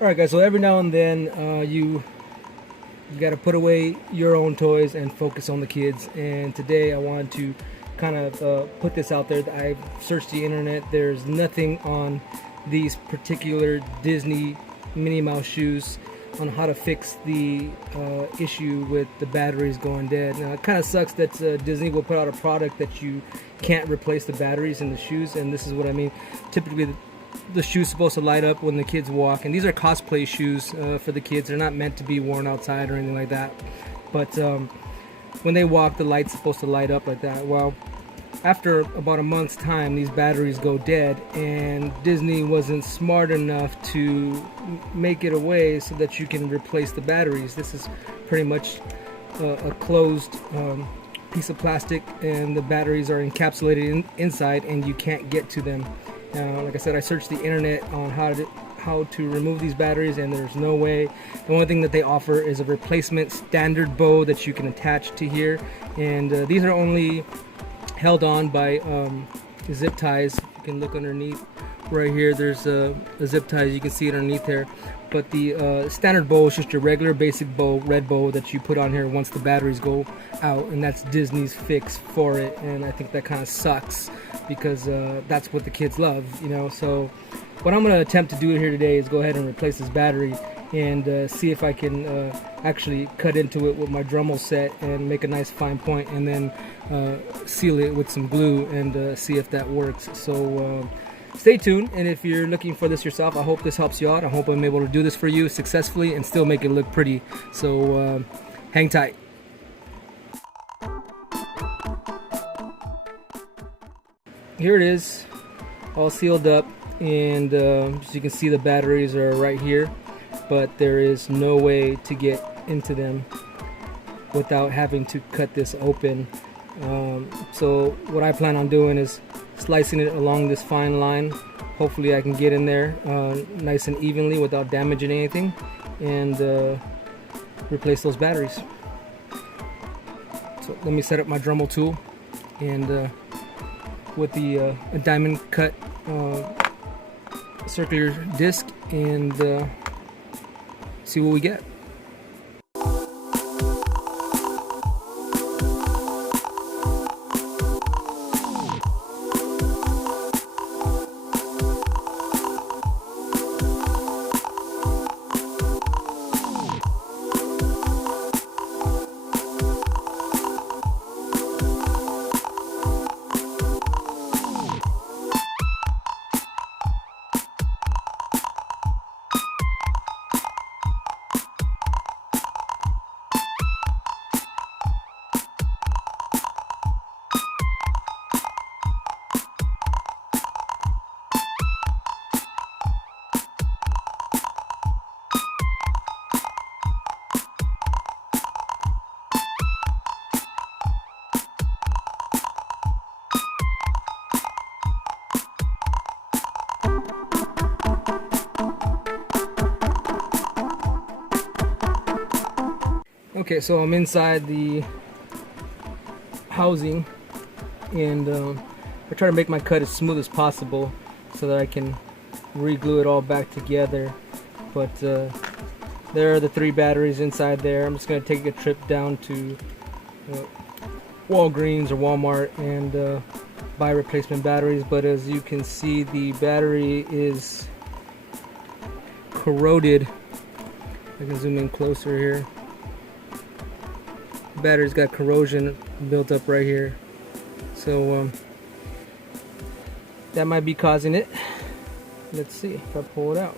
Alright guys, so every now and then you got to put away your own toys and focus on the kids. And today I wanted to kind of put this out there. I've searched the internet. There's nothing on these particular Disney Minnie Mouse shoes on how to fix the issue with the batteries going dead. Now it kind of sucks that Disney will put out a product that you can't replace the batteries in the shoes, and this is what I mean. Typically the shoe's supposed to light up when the kids walk, and these are cosplay shoes for the kids. They're not meant to be worn outside or anything like that, but when they walk, the light's supposed to light up like that. Well, after about a month's time, these batteries go dead, and Disney wasn't smart enough to make it a way so that you can replace the batteries. This is pretty much a closed piece of plastic, and the batteries are encapsulated inside, and you can't get to them. Like I said, I searched the internet on how to remove these batteries, and there's no way. The only thing that they offer is a replacement standard bow that you can attach to here, and these are only held on by zip ties. You can look underneath right here. There's a zip ties. You can see it underneath there. But the standard bow is just your regular basic bow, red bow that you put on here once the batteries go out, and that's Disney's fix for it. And I think that kind of sucks because that's what the kids love, you know. So what I'm going to attempt to do here today is go ahead and replace this battery and see if I can actually cut into it with my drumel set and make a nice fine point, and then seal it with some glue and see if that works. So stay tuned, and if you're looking for this yourself, I hope this helps you out. I hope I'm able to do this for you successfully and still make it look pretty. So hang tight. Here it is, all sealed up, and as you can see, the batteries are right here, but there is no way to get into them without having to cut this open. So what I plan on doing is slicing it along this fine line. Hopefully I can get in there nice and evenly without damaging anything, and replace those batteries. So let me set up my Dremel tool, and with the a diamond cut circular disc, and see what we get. Okay, so I'm inside the housing, and I try to make my cut as smooth as possible so that I can re-glue it all back together. But there are the 3 batteries inside there. I'm just going to take a trip down to Walgreens or Walmart and buy replacement batteries. But as you can see, the battery is corroded. I can zoom in closer here. Battery's got corrosion built up right here, so that might be causing it. Let's see if I pull it out.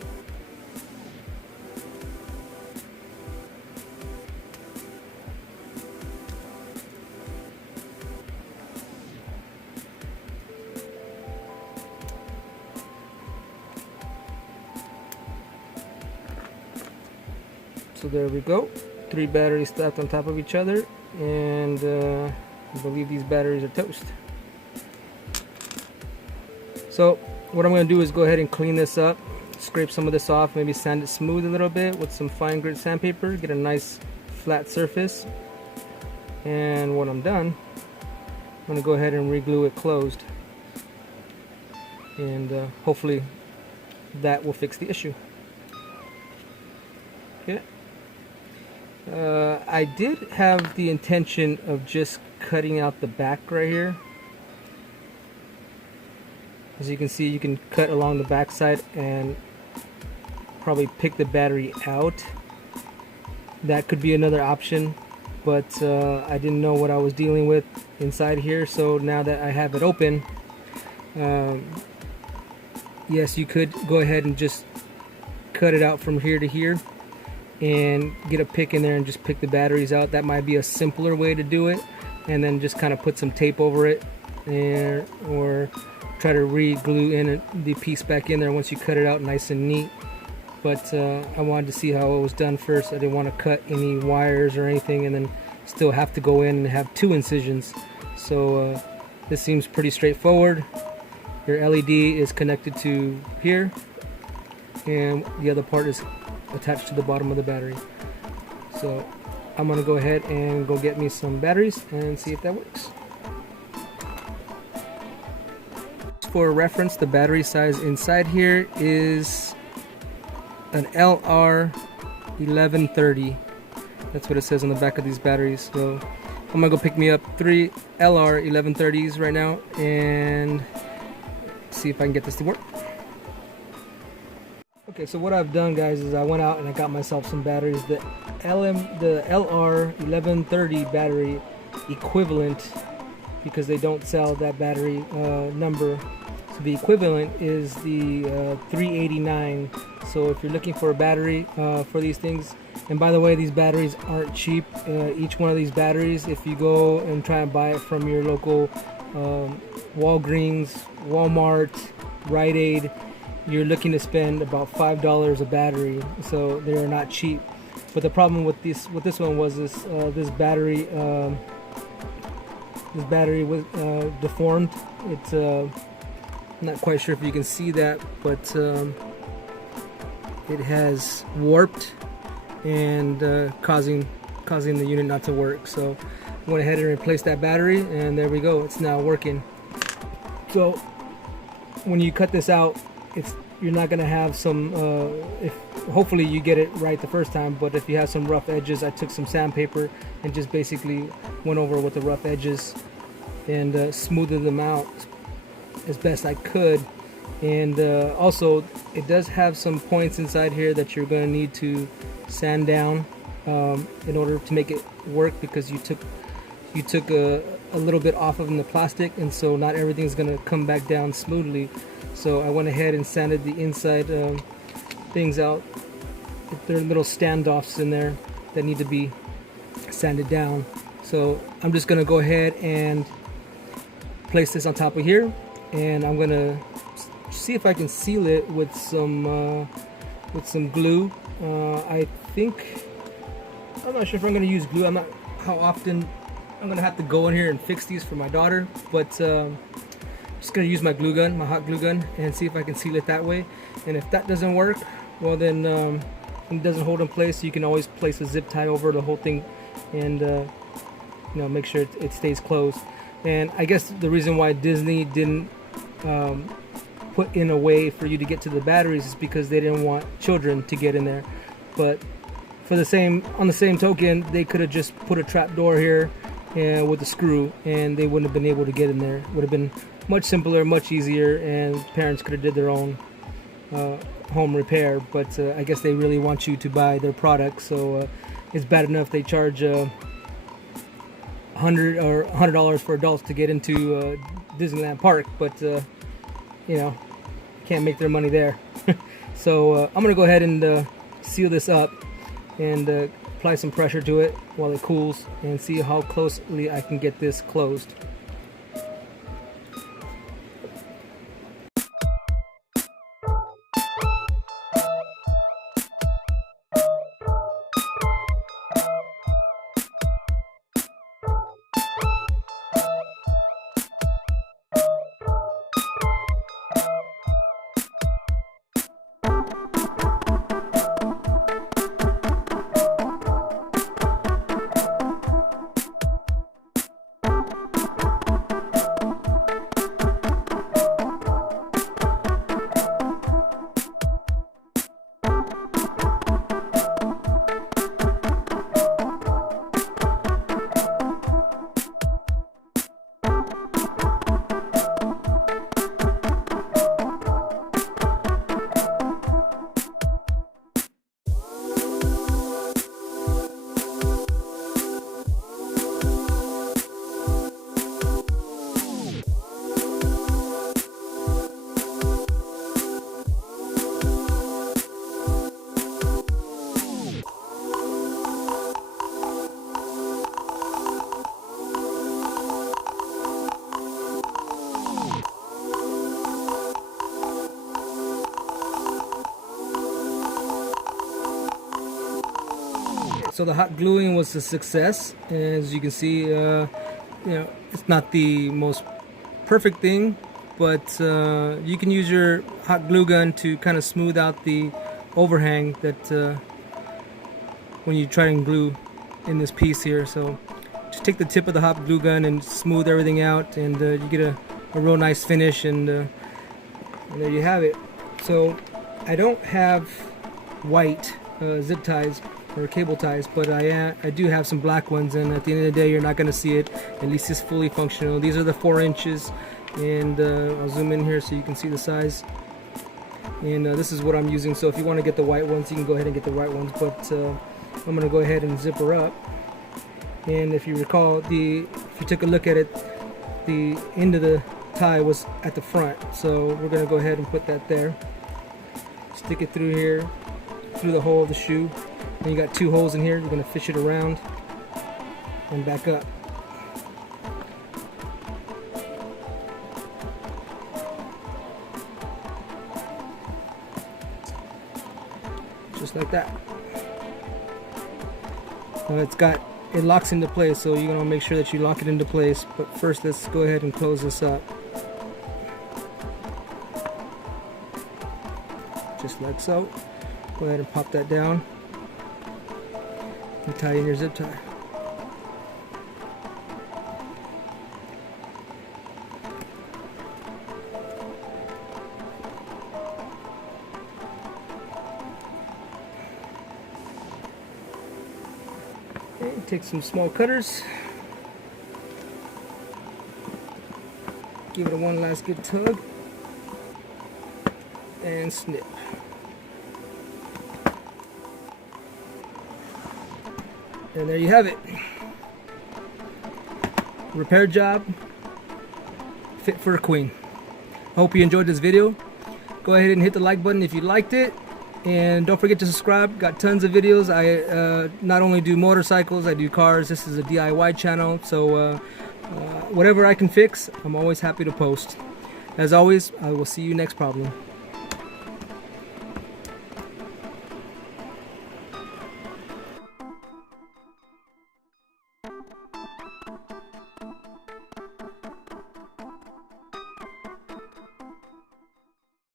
So there we go. 3 batteries stacked on top of each other, and I believe these batteries are toast. So what I'm going to do is go ahead and clean this up, scrape some of this off, maybe sand it smooth a little bit with some fine grit sandpaper, get a nice flat surface, and when I'm done, I'm going to go ahead and re-glue it closed, and hopefully that will fix the issue. Okay. I did have the intention of just cutting out the back right here. As you can see, you can cut along the back side and probably pick the battery out. That could be another option, but I didn't know what I was dealing with inside here, so now that I have it open, yes, you could go ahead and just cut it out from here to here and get a pick in there and just pick the batteries out. That might be a simpler way to do it, and then just kind of put some tape over it, and or try to re-glue in the piece back in there once you cut it out nice and neat. But I wanted to see how it was done first. I didn't want to cut any wires or anything and then still have to go in and have 2 incisions. So this seems pretty straightforward. Your LED is connected to here, and the other part is attached to the bottom of the battery. So I'm gonna go ahead and go get me some batteries and see if that works. For reference, the battery size inside here is an LR1130. That's what it says on the back of these batteries. So I'm gonna go pick me up 3 LR1130s right now and see if I can get this to work. Okay, so what I've done, guys, is I went out and I got myself some batteries. The LR1130 battery equivalent, because they don't sell that battery number. So the equivalent is the 389. So if you're looking for a battery for these things, and by the way, these batteries aren't cheap. Each one of these batteries, if you go and try and buy it from your local Walgreens, Walmart, Rite Aid, you're looking to spend about $5 a battery. So they're not cheap. But the problem with this one was this battery was deformed. It's not quite sure if you can see that, but it has warped and causing the unit not to work. So I went ahead and replaced that battery, and there we go, it's now working. So when you cut this out, you're not gonna have some hopefully you get it right the first time, but if you have some rough edges, I took some sandpaper and just basically went over with the rough edges and smoothed them out as best I could. And also it does have some points inside here that you're going to need to sand down in order to make it work, because you took a little bit off of the plastic, and so not everything's going to come back down smoothly. So I went ahead and sanded the inside things out. There are little standoffs in there that need to be sanded down. So I'm just going to go ahead and place this on top of here, and I'm going to see if I can seal it with some glue. I think, I'm not sure if I'm going to use glue. I'm not how often I'm going to have to go in here and fix these for my daughter, but I'm just going to use my glue gun, my hot glue gun, and see if I can seal it that way. And if that doesn't work, well then it doesn't hold in place, you can always place a zip tie over the whole thing and make sure it stays closed. And I guess the reason why Disney didn't put in a way for you to get to the batteries is because they didn't want children to get in there. But on the same token, they could have just put a trap door here with a screw, and they wouldn't have been able to get in there. It would have been much simpler, much easier, and parents could have did their own home repair. But I guess they really want you to buy their product, so it's bad enough they charge $100 for adults to get into Disneyland Park, but can't make their money there. So I'm gonna go ahead and seal this up and apply some pressure to it while it cools and see how closely I can get this closed. So the hot gluing was a success. As you can see, it's not the most perfect thing, but you can use your hot glue gun to kind of smooth out the overhang that when you try and glue in this piece here. So just take the tip of the hot glue gun and smooth everything out, and you get a real nice finish, and there you have it. So I don't have white zip ties or cable ties, but I do have some black ones, and at the end of the day you're not going to see it. At least it's fully functional. These are the 4 inches, and I'll zoom in here so you can see the size, and this is what I'm using. So if you want to get the white ones, you can go ahead and get the white ones, but I'm going to go ahead and zip her up. And if you recall, if you took a look at it, the end of the tie was at the front, so we're going to go ahead and put that there. Stick it through here, through the hole of the shoe, and you got 2 holes in here. You're going to fish it around and back up. Just like that. Now it locks into place, so you're going to make sure that you lock it into place. But first, let's go ahead and close this up. Just like so. Go ahead and pop that down and tie in your zip tie. Okay, take some small cutters, give it one last good tug, and snip. And there you have it. Repair job fit for a queen. I hope you enjoyed this video. Go ahead and hit the like button if you liked it, and don't forget to subscribe. Got tons of videos. I not only do motorcycles, I do cars. This is a DIY channel, so whatever I can fix, I'm always happy to post. As always, I will see you next problem.